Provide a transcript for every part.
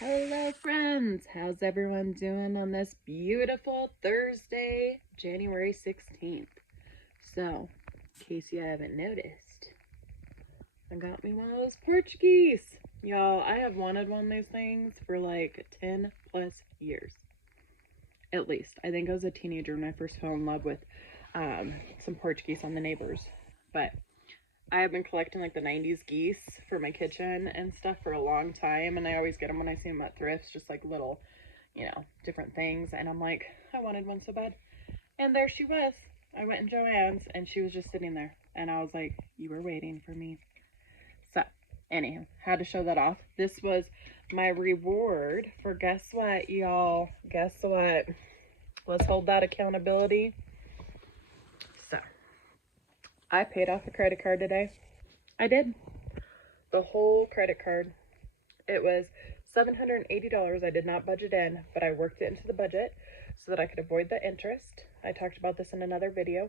Hello friends, how's everyone doing on this beautiful Thursday, January 16th? So, in case you haven't noticed, I got me one of those Porch Geese. Y'all, I have wanted one of these things for like 10 plus years. At least. I think I was a teenager when I first fell in love with some Porch Geese on the neighbors. But I have been collecting like the 90s geese for my kitchen and stuff for a long time, and I always get them when I see them at thrifts, just like little, different things. And I'm like, I wanted one so bad. And there she was. I went in Joann's and she was just sitting there. And I was like, you were waiting for me. So, anyhow, had to show that off. This was my reward for guess what, y'all? Guess what? Let's hold that accountability. So, I paid off a credit card today. I did. The whole credit card. It was $780. I did not budget in, but I worked it into the budget so that I could avoid the interest. I talked about this in another video,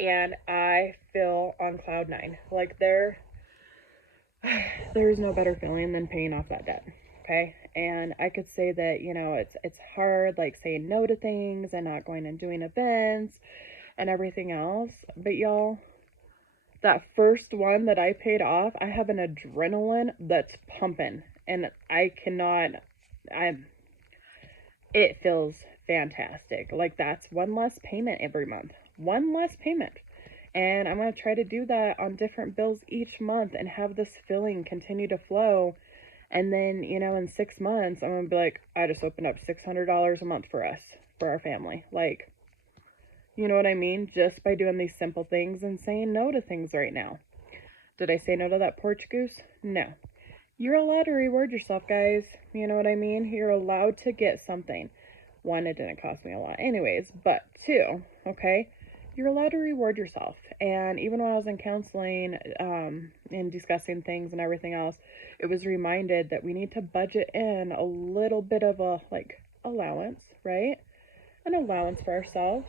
and I feel on cloud nine. Like there's no better feeling than paying off that debt. Okay. And I could say that, it's hard, like saying no to things and not going and doing events and everything else. But y'all, that first one that I paid off, I have an adrenaline that's pumping, and it feels fantastic. Like that's one less payment every month, one less payment. And I'm going to try to do that on different bills each month and have this feeling continue to flow. And then, in 6 months, I'm going to be like, I just opened up $600 a month for us, for our family. Like, you know what I mean? Just by doing these simple things and saying no to things right now. Did I say no to that Porch Goose? No. You're allowed to reward yourself, guys. You know what I mean? You're allowed to get something. One, it didn't cost me a lot anyways. But two, okay, you're allowed to reward yourself. And even when I was in counseling and discussing things and everything else, it was reminded that we need to budget in a little bit of a, allowance, right? An allowance for ourselves.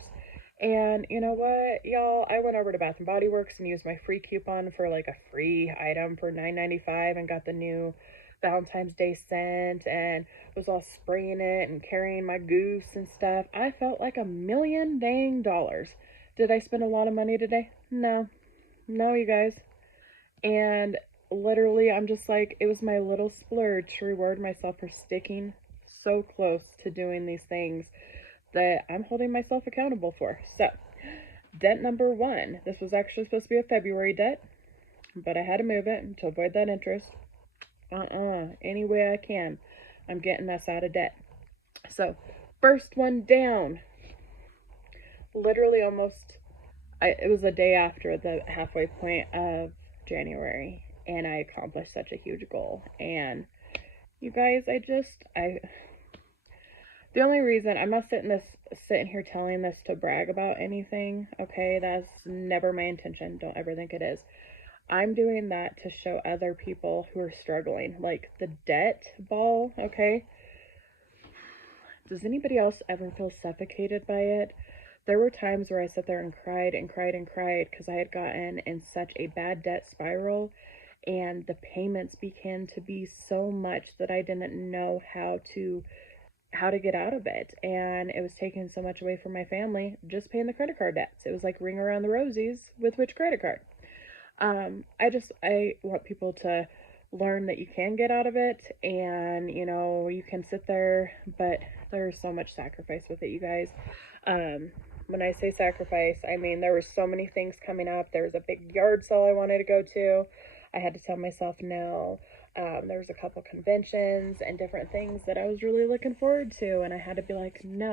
And you know what, y'all? I went over to Bath & Body Works and used my free coupon for like a free item for $9.95 and got the new Valentine's Day scent and was all spraying it and carrying my goose and stuff. I felt like $1,000,000 dang dollars. Did I spend a lot of money today? No. No, you guys. And literally, I'm just like, it was my little splurge to reward myself for sticking so close to doing these things that I'm holding myself accountable for. So, debt number 1. This was actually supposed to be a February debt, but I had to move it to avoid that interest. Any way I can, I'm getting us out of debt. So, first one down. Literally it was the day after the halfway point of January, and I accomplished such a huge goal. And you guys, the only reason, I'm not sitting here telling this to brag about anything, okay? That's never my intention. Don't ever think it is. I'm doing that to show other people who are struggling, like the debt ball, okay? Does anybody else ever feel suffocated by it? There were times where I sat there and cried and cried and cried because I had gotten in such a bad debt spiral, and the payments began to be so much that I didn't know how to get out of it, and it was taking so much away from my family just paying the credit card debts. It was like ring around the rosies with which credit card. I want people to learn that you can get out of it, and you can sit there, but there's so much sacrifice with it, you guys. When I say sacrifice, I mean there were so many things coming up. There was a big yard sale I wanted to go to. I had to tell myself no. There was a couple conventions and different things that I was really looking forward to, and I had to be like, no.